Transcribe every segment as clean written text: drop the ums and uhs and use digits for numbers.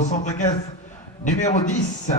Au centre caisse numéro 10.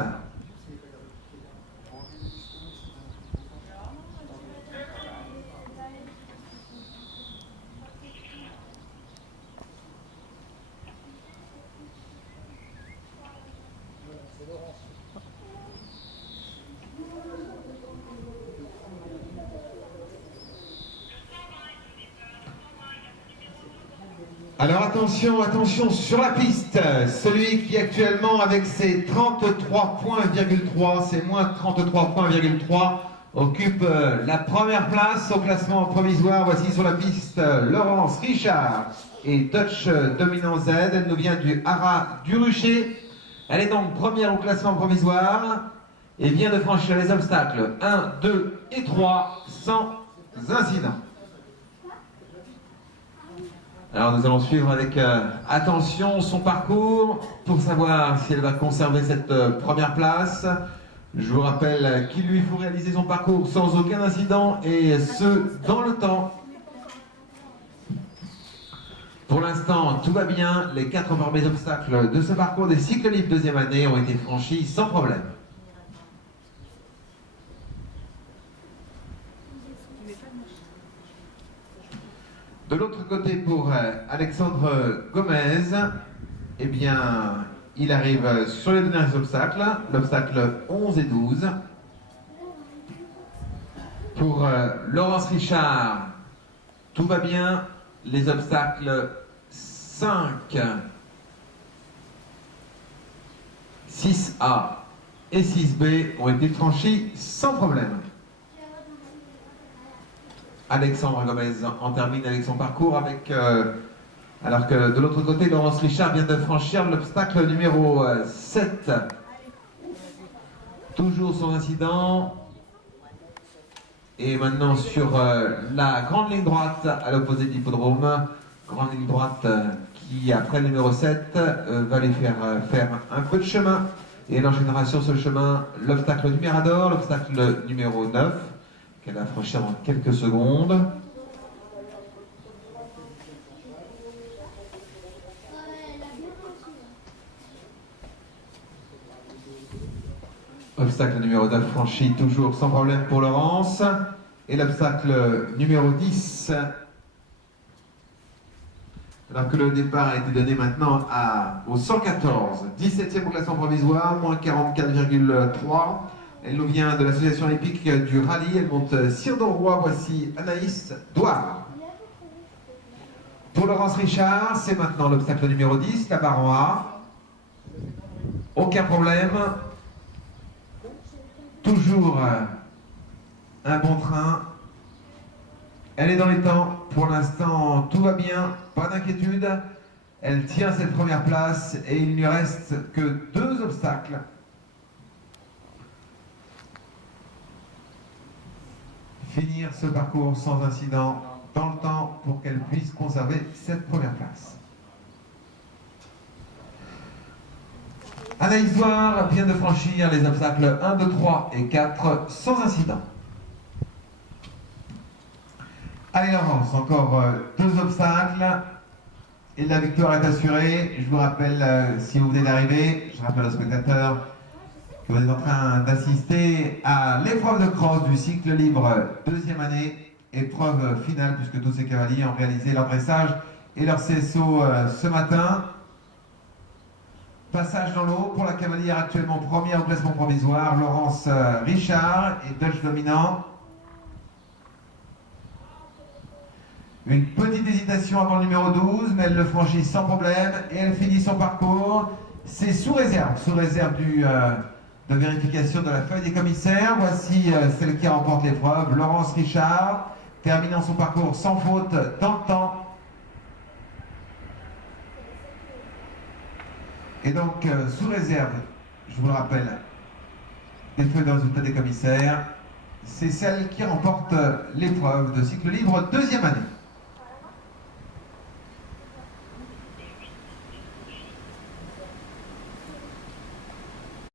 Alors attention, attention sur la piste, celui qui actuellement avec ses 33 points,3, c'est moins 33 points,3, occupe la première place au classement provisoire. Voici sur la piste Laurence Richard et Dutch Dominant Z. Elle nous vient du Haras du Rucher. Elle est donc première au classement provisoire et vient de franchir les obstacles 1, 2 et 3 sans incident. Alors nous allons suivre avec attention son parcours pour savoir si elle va conserver cette première place. Je vous rappelle qu'il lui faut réaliser son parcours sans aucun incident et ce dans le temps. Pour l'instant tout va bien, les 4 premiers obstacles de ce parcours des cycles libres deuxième année ont été franchis sans problème. De l'autre côté, pour Alexandre Gomez, eh bien, il arrive sur les derniers obstacles, l'obstacle 11 et 12. Pour Laurence Richard, tout va bien, les obstacles 5, 6A et 6B ont été franchis sans problème. Alexandre Gomez en termine avec son parcours alors que de l'autre côté, Laurence Richard vient de franchir l'obstacle numéro 7. Toujours son incident. Et maintenant sur la grande ligne droite à l'opposé de l'hippodrome. Grande ligne droite qui, après le numéro 7, va lui faire un peu de chemin. Et elle enchaînera sur ce chemin l'obstacle du Mirador, l'obstacle numéro 9. Qu'elle va franchir dans quelques secondes. Obstacle numéro 9 franchi toujours sans problème pour Laurence. Et l'obstacle numéro 10. Alors que le départ a été donné maintenant au 114, 17e au classement provisoire, moins 44,3. Elle nous vient de l'association épique du rallye. Elle monte Cire-d'Auroy. Voici Anaïs Douard. Pour Laurence Richard, c'est maintenant l'obstacle numéro 10, la barre en A. Aucun problème. Toujours un bon train. Elle est dans les temps. Pour l'instant, tout va bien. Pas d'inquiétude. Elle tient cette première place et il ne lui reste que 2 obstacles. Finir ce parcours sans incident dans le temps pour qu'elle puisse conserver cette première place. Anaïs Douard vient de franchir les obstacles 1, 2, 3 et 4 sans incident. Allez Laurence, encore 2 obstacles et la victoire est assurée. Je vous rappelle, si vous venez d'arriver, je rappelle aux spectateurs que vous êtes en train d'assister à l'épreuve de cross du cycle libre deuxième année, épreuve finale puisque tous ces cavaliers ont réalisé leur dressage et leur CSO ce matin. Passage dans l'eau pour la cavalière actuellement première au classement provisoire, Laurence Richard et Dutch Dominant. Une petite hésitation avant le numéro 12, mais elle le franchit sans problème et elle finit son parcours. C'est sous réserve de vérification de la feuille des commissaires. Voici celle qui remporte l'épreuve, Laurence Richard, terminant son parcours sans faute dans le temps. Et donc, sous réserve, je vous le rappelle, des feuilles de résultat des commissaires, c'est celle qui remporte l'épreuve de cycle libre deuxième année.